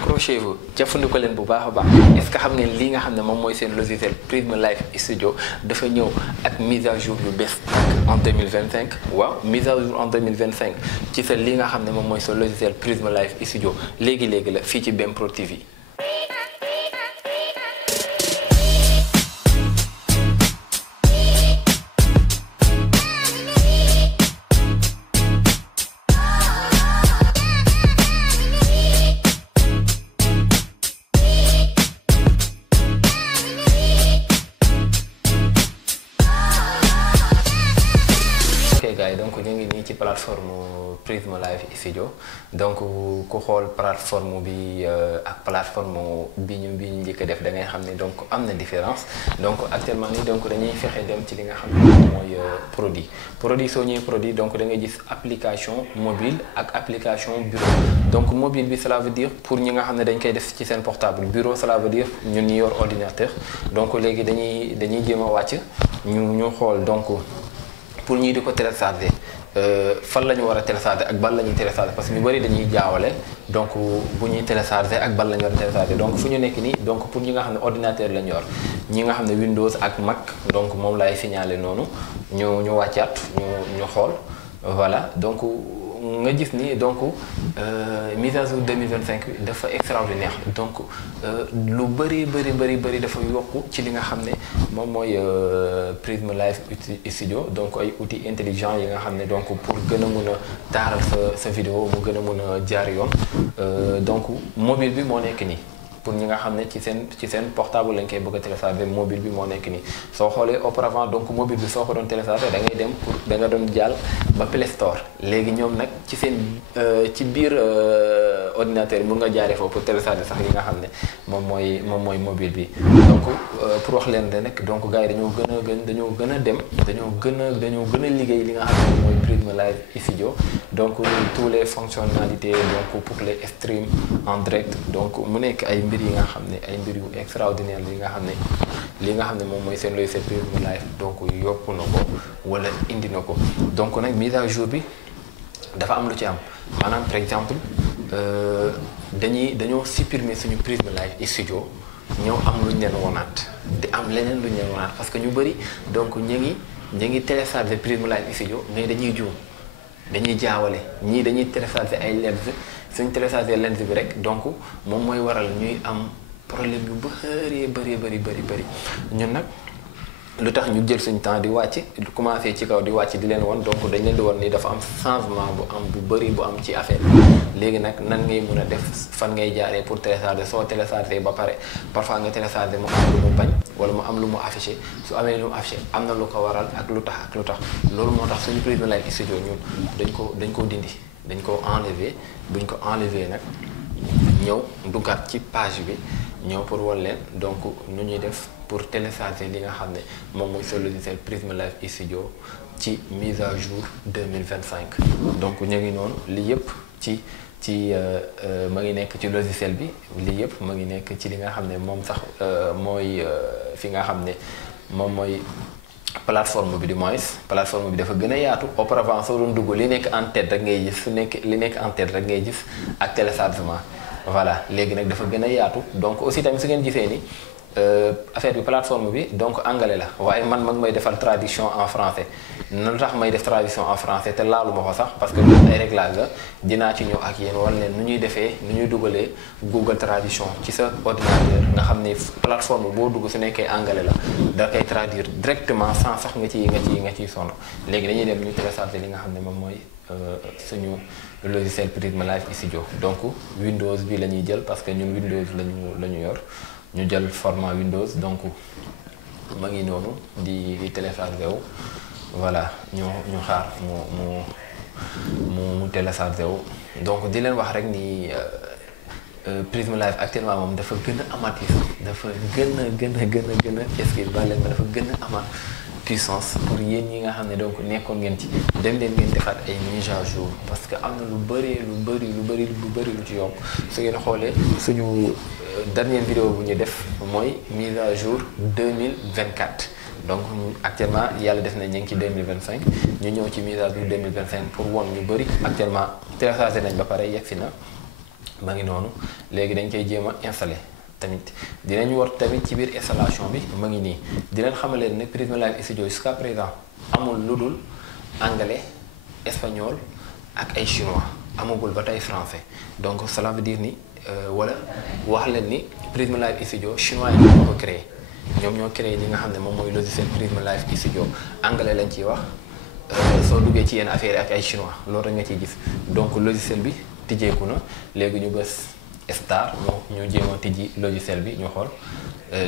accrochez-vous jëfandikoo leen bu baax a baax. Est-ce que xam ngeen lii nga xam ne moom mooy seen logiciel Prism Live Studio dafa ñëw ak mise à jour yu bees en 2025 waaw mise à jour en 2025 ci sa li nga xam ne moom mooy sa logiciel Prism Live Studio léegi la fii ci Bprod TV. Donc ñu ngi nii ci plateforme Prism Live Studio donc ku xool plateforme bi ak plateforme bi ñu njëkk a def da ngay xam ne donc am na différence donc actuellement nii donc dañuy fexe dem ci li nga xam ne mooy produit soo ñëwee produit donc da ngay gis application mobile ak application bureau donc mobile bi cela veut dire pour ñi nga xam ne dañ koy def ci seen portable bureau cela veut dire ñun ñu yor ordinateur donc léegi dañuy jéem a wàcc ñu xool donc pour ñii di ko télécharger fan la ñu war a télécharger ak ban la ñuy télécharger parce que ñu bëri dañuy jaawale donc bu ñuy télécharger ak ban la ñu war a télécharger donc fu ñu nekk nii donc pour ñi nga xam ne ordinateur la ñu yor ñi nga xam ne Windows ak Mac donc moom laay signaler noonu ñu wàccaat ñu xool voilà donc nga gis ni donc mise à jour 2025 dafa extraordinaire donc lu bëri dafa yokku ci li nga xam ne moom mooy Prism Live Studio donc ay outils intelligents yi nga xam ne donc pour gën a mun a taaral sa vidéo mu gën a mun a jaar yoon donc mobile bi moo nekk nii pour ñi nga xam ne ci seen portable lañ koy bëgg a télécharger mobile bi moo nekk nii soo xoolee auparavant donc mobile bi soo ko doon télécharger da ngay dem pour da nga doon jàll ba Play Store léegi ñoom nag ci seen ci biir ordinateur mun nga jaaree foofu pour télécharger sax yi nga xam ne moom mooy mobile bi donc pour wax leen ne nag donc gars yi dañoo gën a liggéey li nga xam ne mooy Prism Live Studio donc tous les fonctionnalités donc pour les streams en direct donc mu nekk ay mbir yi nga xam ne ay mbir yu extraordinaire li nga xam ne moom mooy seen logiciel Prism Live donc yokku na ko wala indi na ko donc nag mise à jour bi dafa am lu ci am maanaam par exemple dañoo supprimer suñu Prism Live Studio ñëw am lu ñu leen wonaat di am leneen lu ñu leen wonaat parce que ñu bëri donc ñu ngi télécharger Prism Live Studio mais dañuy juum dañuy jaawale ñii dañuy télécharger ay lens suñ télécharger lens bi rek donc moom mooy waral ñuy am problème yu bëri ñun nag lu tax ñu jël suñ temps di wàcc commencé ci kaw di wàcc di leen won donc dañ leen di won ni dafa am changement bu am ci affaire bi léegi nag nan ngay mën a def fan ngay jaaree pour télécharger soo télécharger ba pare parfois nga télécharger mu am lu mu bañ wala mu am lu mu affiché su amee lu mu affiché am na lu ko waral ak lu tax loolu moo tax suñu Prism Live Studio ñun dañ ko dindi dañ ko enlever buñ ko enlever nag ñëw duggaat ci page bi ñëw pour wol leen donc nu ñuy def pour télécharger li nga xam ne moom mooy sa logiciel Prism Live Studio ci mise à jour 2025 donc ñu ngi noonu lii yëpp ci ma ngi nekk ci logiciel bi lii yëpp ma ngi nekk ci li nga xam ne moom sax mooy fi nga xam ne moom mooy plateforme bi di moins plateforme bi dafa gën a yaatu auparavant soo doon dugg li nekk en tête rek ngay gis li nekk en tête rek ngay gis ak téléchargement voilà léegi nag dafa gën a yaatu donc aussi tamit su ngeen gisee ni affaire bi plateforme bi donc anglais la waaye man may defal traduction en français lu tax may def traduction en français te laalu ma ko sax parce que loolu ay réglage la dinaa ci ñëw ak yéen wala leen nu ñuy dugalee Google traduction ci sa ordinateur nga xam ne plateforme boo dugg su nekkee anglais la da koy traduire directement sans sax nga ciy sonn léegi dañuy dem ñu télécharger li nga xam ne moom mooy suñu logiciel Prism Live Studio donc Windows bi la ñuy jël parce que ñun Windows la ñu yor ñu jël format Windows donc ma ngi noonu di télécharger wu voilà ñu xaar mu télécharger wu donc di leen wax rek ni Prism Live actuellement moom dafa gën a amaat dafa gën a esquive ba leen dafa gën a amaat puissance pour yéen ñi nga xam ne donc nekkoon ngeen ci dem leen ngeen defaat ay mise à jour parce que am na lu bëri lu ci yokk su ngeen xoolee suñu dernière vidéo bu ñu def mooy mise à jour 2024 donc actuellement yàlla def na ñu ngi ci 2025 ñu ñëw ci mise à jour 2025 pour won ñu bëri actuellement téléchargé nañ ba pare yegsi na ma ngi noonu léegi dañ koy jéem a installé tamit dinañ war tamit ci biir installation bi ma ngi nii di leen xamaleen ne Prisma Live Studio jusqu'à présent amul lu dul anglais espagnol ak ay chinois amagul ba tey français donc cela veut dire ni wala wax leen ni Prisma Live Studio chinois yi ñoo ko créé ñoom ñoo créé li nga xam ne moom mooy logiciel Prisma Live Studio anglais lañ ciy wax soo duggee ci yenn affaire ak ay chinois loolu rek nga ciy gis donc logiciel bi tijjeeku na léegi ñu bës star ñu jéem a tijji logiciel bi ñu xool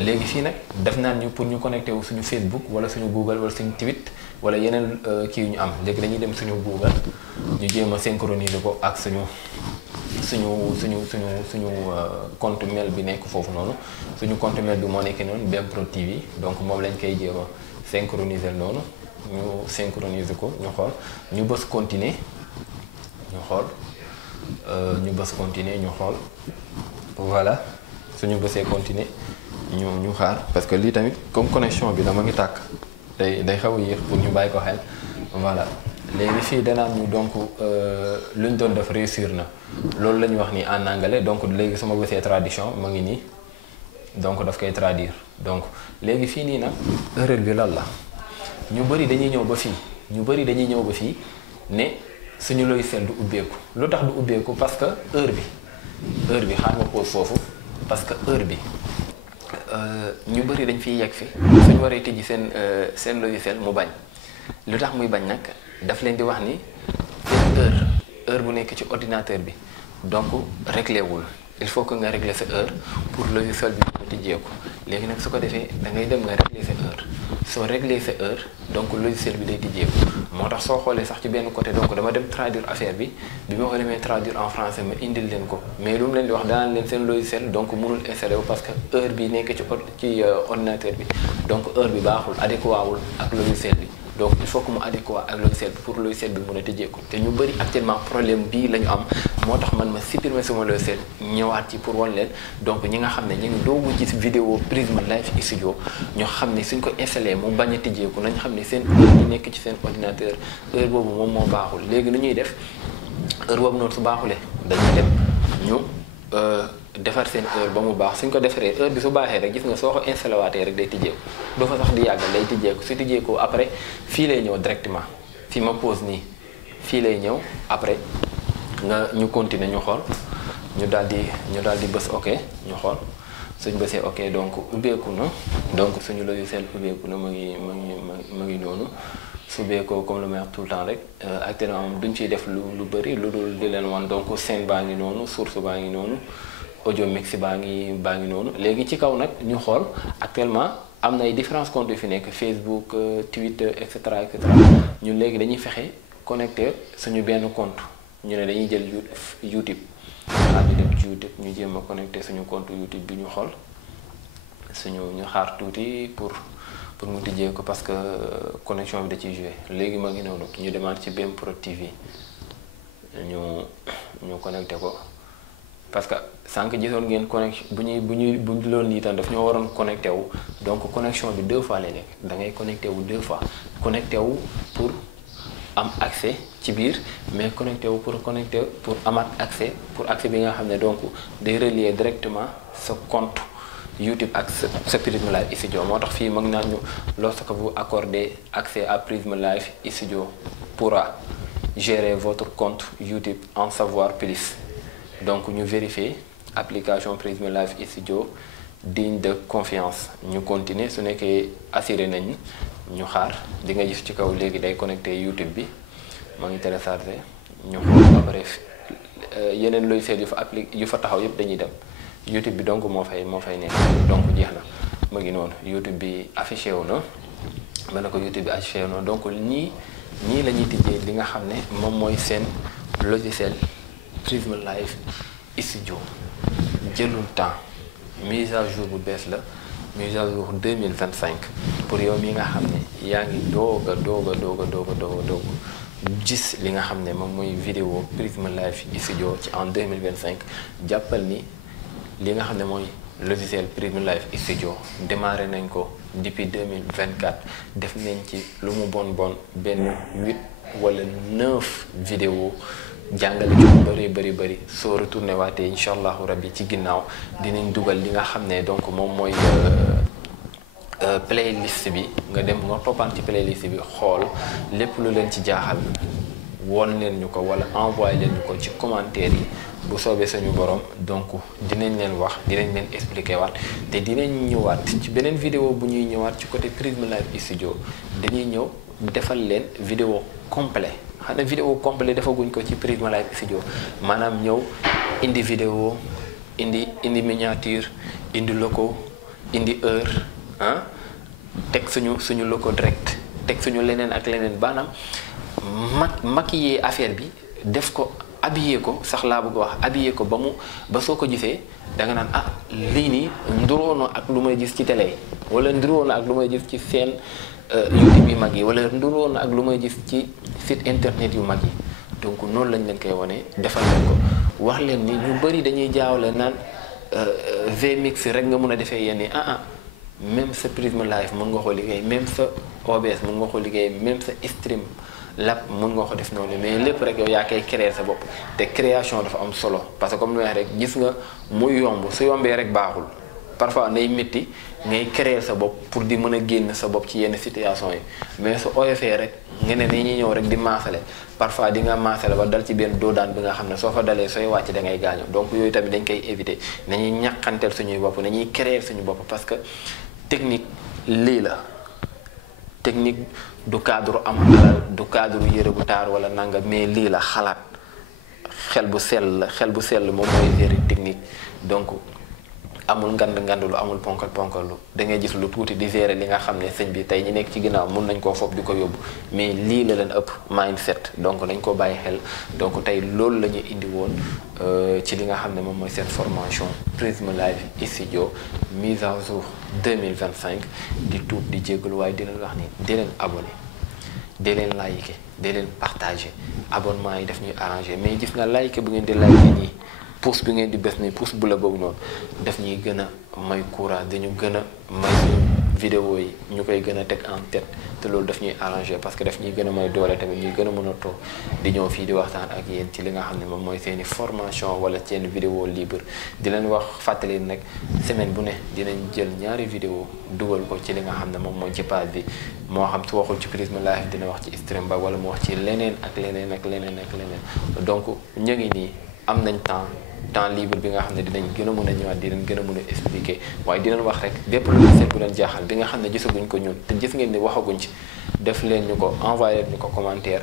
léegi fii nag def naan ñu pour ñu connecté wu suñu Facebook wala suñu Google wala suñu Tweet wala yeneen kii yu ñu am léegi dañuy dem suñu Google ñu jéem a synchroniser ko ak suñu compte mail bi nekk foofu noonu suñu compte mail bi moo nekk noonu BMPROD TV donc moom lañ koy jéem a synchroniser noonu ñu synchroniser ko ñu xool ñu bës continuer ñu xool ñu bës continuer ñu xool voilà suñu bësee continuer ñu xaar parce que lii tamit comme connexion bi dama ngi tàkk day xaw a yéex pour ñu bàyyi ko xel voilà léegi fii danaan ñu donc lu ñu doon def réussir na loolu la ñu wax nii en anglais donc léegi sama bësee traduction ma ngi nii donc daf koy traduire donc léegi fii nii nag erreur bi lan la ñu bëri dañuy ñëw ba fii ne suñu logiciel du ubbeeku lu tax du ubbeeku parce que heure bi xaar nga pause foofu parce que heure bi ñu bëri dañ fiy yegg fi suñu waree tijji seen logiciel mu bañ lu tax muy bañ nag daf leen di wax ni seen heure bu nekk ci ordinateur bi donc réglé wul il faut que nga régler sa heure pour logiciel bi mu tijjeeku léegi nag su ko defee da ngay dem nga régler sa heure soo régler sa heure donc logiciel bi day tijjeeku moo tax soo xoolee sax ci benn côté donc dama dem traduire affaire bi ma ko demee traduire en français ma indil leen ko mais lu mu leen di wax danaan leen seen logiciel donc mënul installé wu parce que heure bi nekk ci ordinateur bi donc heure bi baaxul adéquat wul ak logiciel bi donc il faut que mu adéquat ak logiciel bi pour logiciel bi mën a tijjeeku te ñu bëri actuellement problème bii la ñu am moo tax man ma supprimer sama logiciel ñëwaat ci pour wan leen donc ñi nga xam ne ñu ngi doogu gis vidéo Prisma Live Studio ñu xam ne suñ ko installé mu bañ a tijjeeku nañ xam ne seen heure bi nekk ci seen ordinateur heure boobu moom moo baaxul léegi lu ñuy def heure boobu noonu su baaxulee dañuy dem ñu defar seen heure ba mu baax suñ ko defaree heure bi su baaxee rek gis nga soo ko installé waatee rek day tijjeeku doo fa sax di yàggal day tijjeeku su tijjeekoo après fii lay ñëw directement fi ma pause nii fii lay ñëw après ñu continuer ñu xool ñu daal di bës ok ñu xool suñ bësee ok donc ubbeeku na donc suñu logiciel ubbeeku na ma ngi noonu su beekoo comme le may wax tout le temps rek actuellement moom duñ ciy def lu bëri lu dul di leen wan donc scène baa ngi noonu source baa ngi noonu audio mix baa ngi noonu léegi ci kaw nag ñu xool actuellement am na ay différents comptes yu fi nekk Facebook Twitter et cetera ñun léegi dañuy fexe connecté suñu benn compte ñu ne dañuy jël YouTube ñu dem ci YouTube ñu jéem a connecté suñu compte YouTube bi ñu xool ñu xaar tuuti pour mu tijjee ko parce que connexion bi da ciy joué léegi ma ngi noonu ñu demaat ci BMPROD TV ñu connecté ko parce que sànq gisoon ngeen connexion bu ñuy loolu nii tam daf ñoo waroon connecté wu donc connexion bi 2 fois lay nekk da ngay connecté wu 2 fois connecté wu pour am accès ci biir mais connecté wu pour amaat accès bi nga xam ne donc day relier directement sa compte YouTube ak sa Prisma Live Studio moo tax fii mag naa ñu lorsque vous accordez accès à Prisma Live Studio pourra gérer votre compte YouTube en savoir plus donc ñu vérifier application Prisma Live Studio digne de confiance ñu continuer su nekkee assuré nañ ñu xaar di nga gis ci kaw léegi day connecté YouTube bi maa ngi téléchargé ñu xool après yeneen logiciel yu fa taxaw yépp dañuy dem YouTube bi donc moo fay nekk donc jeex na ma ngi noonu YouTube bi affiché wu na ma ne ko YouTube bi affiché wu na donc nii la ñuy tijjee li nga xam ne moom mooy seen logiciel Prisma Live Studio jëlul temps mise à jour bu bees la mise à jour 2025 pour yow mi nga xam ne yaa ngi doog a gis li nga xam ne moom mooy vidéo Prisma Live Studio ci en 2025 jàppal ni li nga xam ne mooy logiciel Prisma Live Studio démarré nañ ko depuis 2024 def nañ ci lu mu bon benn 8 wala 9 vidéo jàngale ci lu bëri soo retourné waatee incha allahu rabbi ci ginnaaw dinañ dugal li nga xam ne donc moom mooy playlist bi nga dem nga toppaan ci playlist bi xool lépp lu leen ci jaaxal woon leen ñu ko wala envoyé leen ñu ko ci commentaire yi bu soobee suñu borom donc dinañ leen wax dinañ leen expliquer waat te dinañ ñëwaat ci beneen vidéo bu ñuy ñëwaat ci côté Prism Live Studio dañuy ñëw defal leen vidéo complet xanaa vidéo complet defaguñ ko ci Prism Live Studio maanaam ñëw indi vidéo indi miniature indi logo indi heure teg suñu logo direct teg suñu leneen ak leneen baanaam maquiller affaire bi def ko habillé ko sax laa bëgg wax habillé ko ba soo ko gisee da nga naan lii nii nduróo ak lu may gis ci télé yi wala nduróo ak lu may gis ci seen YouTube yu mag yi wala nduróo ak lu may gis ci site internet yu mag yi donc noonu lañ leen koy wane defal leen ko wax leen ni ñu bëri dañuy jaawle naan VMix rek nga mun a defee yenn yi même sa Prism Live mën nga ko liggéey même sa OBS mën nga ko liggéey même sa Stream Lab mën nga ko def noonu mais lépp rek yow yaa koy créer sa bopp te création dafa am solo parce que comme lu wax rek gis nga muy yomb su yombee rek baaxul parfois nay métti ngay créer sa bopp pour di mën a génn sa bopp ci yenn situation yi mais su oyofee rek nga ne ni ñuy ñëw rek di maasale parfois di nga maasale ba dal ci benn doodaan bi nga xam ne soo fa dalee sooy wàcc da ngay gaañu donc yooyu tamit dañ koy éviter nañuy ñàkkanteel suñuy bopp nañuy créer suñu bopp parce que technique lii la technique du cadre am alal du cadre yëre bu taar wala nanga mais lii la xalaat xel bu sell moom mooy gérer technique donc amul ngand lu amul ponkal lu da ngay gis lu tuuti di gérer li nga xam ne sëñ bi tey ñi nekk ci ginnaaw mun nañ koo foog di ko yóbbu mais lii la leen ëpp mindset donc dañ ko bàyyi xel donc tey loolu la ñu indi woon ci li nga xam ne moom mooy seen formation Prism Live Studio mise à jour 2025 di tuub di jéggalu waaye di leen wax ni di leen abonné di leen like di leen partagé abonnement yi daf ñuy arrangé mais gis nga like bu ngeen di like nii pouce bi ngeen di bés nii pouce bu la boobu noonu daf ñuy gën a may courage dañu gën a may vidéo yi ñu koy gën a teg en tête te loolu daf ñuy arrangé parce que daf ñuy gën a may doole tamit ñuy gën a mën a toog di ñëw fii di waxtaan ak yéen ci li nga xam ne moom mooy seeni formation wala seen vidéo libre di leen wax fàttali nag semaine bu ne dinañ jël ñaari vidéo dugal ko ci li nga xam ne moom mooy ci page bi moo xam su waxul ci Prism Live dina wax ci Stream ba wala mu wax ci leneen ak leneen ak leneen ak leneen donc ñu ngi nii am nañ temps libre bi nga xam ne dinañ gën a mën a ñëwaat di leen gën a mën a expliquer waaye di leen wax rek bépp lu seet bu leen jaaxal bi nga xam ne gisaguñ ko ñun te gis ngeen ni waxaguñ ci def leen ñu ko envoyé leen ñu ko commentaire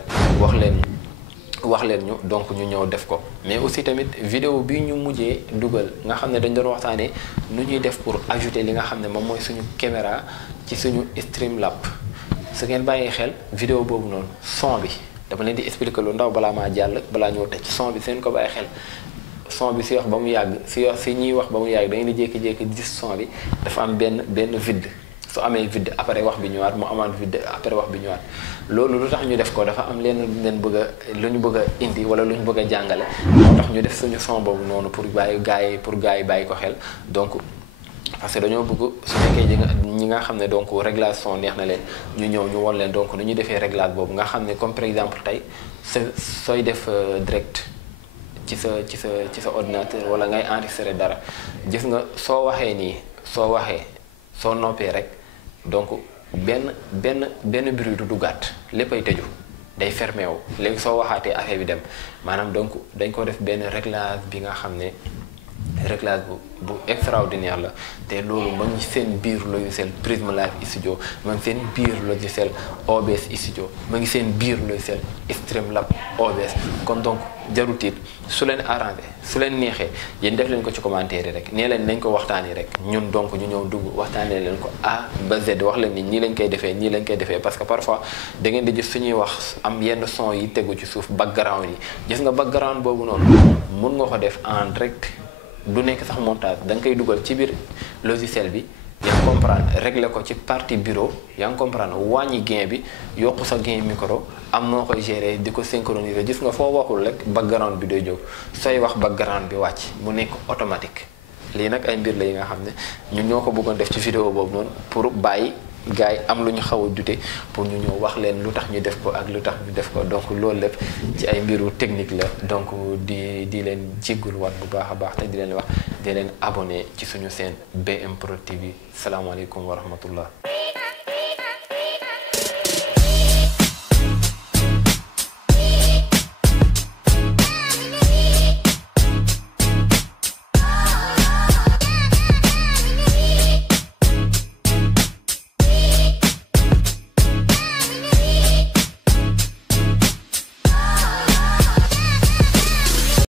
wax leen ñu donc ñu ñëw def ko mais aussi tamit vidéo bi ñu mujjee dugal nga xam ne dañ doon waxtaanee nu ñuy def pour ajouter li nga xam ne moom mooy suñu caméra ci suñu Streamlab su ngeen bàyyee xel vidéo boobu noonu son bi dama leen di expliquer lu ndaw balaa maa jàll balaa ñëw tëj son bi seen ko bàyyi xel son bi si wax ba mu yàgg si ñuy wax ba mu yàgg da ngeen di jékki-jékki gis son bi dafa am benn vide su amee vide après wax bi ñëwaat mu amaat vide après wax bi ñëwaat loolu lu tax ñu def ko dafa am leen lu ñu bëgg a indi wala lu ñu bëgg a jàngale moo tax ñu def suñu son boobu noonu pour gars yi bàyyi ko xel donc parce que dañoo bëgg su nekkee ñi nga xam ne donc réglage son neex na leen ñu ñëw ñu won leen donc nu ñuy defee réglage boobu nga xam ne comme par exemple tey sooy def direct ci sa ordinateur wala ngay enregistrer dara gis nga soo waxee soo noppee rek donc benn bruit du duggaat léppay tëju day fermé wu léegi soo waxaatee affaire bi dem maanaam donc dañ ko def benn réglage bi nga xam ne réglage bu extraordinaire la te loolu ma ngi seen biir logiciel Prism Live Studio ma ngi seen biir logiciel OBS Studio ma ngi seen biir logiciel Streamlab OBS kon donc jarul tiit su leen arrangé su leen neexee yéen def leen ko ci commentaire yi rek nee leen nañ ko waxtaanee rek ñun donc ñu ñëw dugg waxtaanee leen ko A ba Z wax leen ni nii lañ koy defee parce que parfois da ngeen di gis suñuy wax am yenn son yi tegu ci suuf background yi gis nga background boobu noonu mun nga ko def en direct du nekk sax montage da nga koy dugal ci biir logiciel bi yaa ngi comprendre régler ko ci partie bureau yaa ngi comprendre wàññi gain bi yokku sa gain micro am noo koy gérer di ko synchroniser gis nga foo waxul rek background bi day jóg sooy wax background bi wàcc mu nekk automatique lii nag ay mbir la yi nga xam ne ñun ñoo ko bëggoon def ci vidéo boobu noonu pour bàyyi gars yi am lu ñu xaw a dute pour ñu ñëw wax leen lu tax ñu def ko ak lu tax ñu def ko donc loolu lépp ci ay mbiru technique la donc di leen jéggul waat bu baax a baax te di leen wax di leen abonné ci suñu seen BM Prod TV salaamaaleykum wa rahmatullah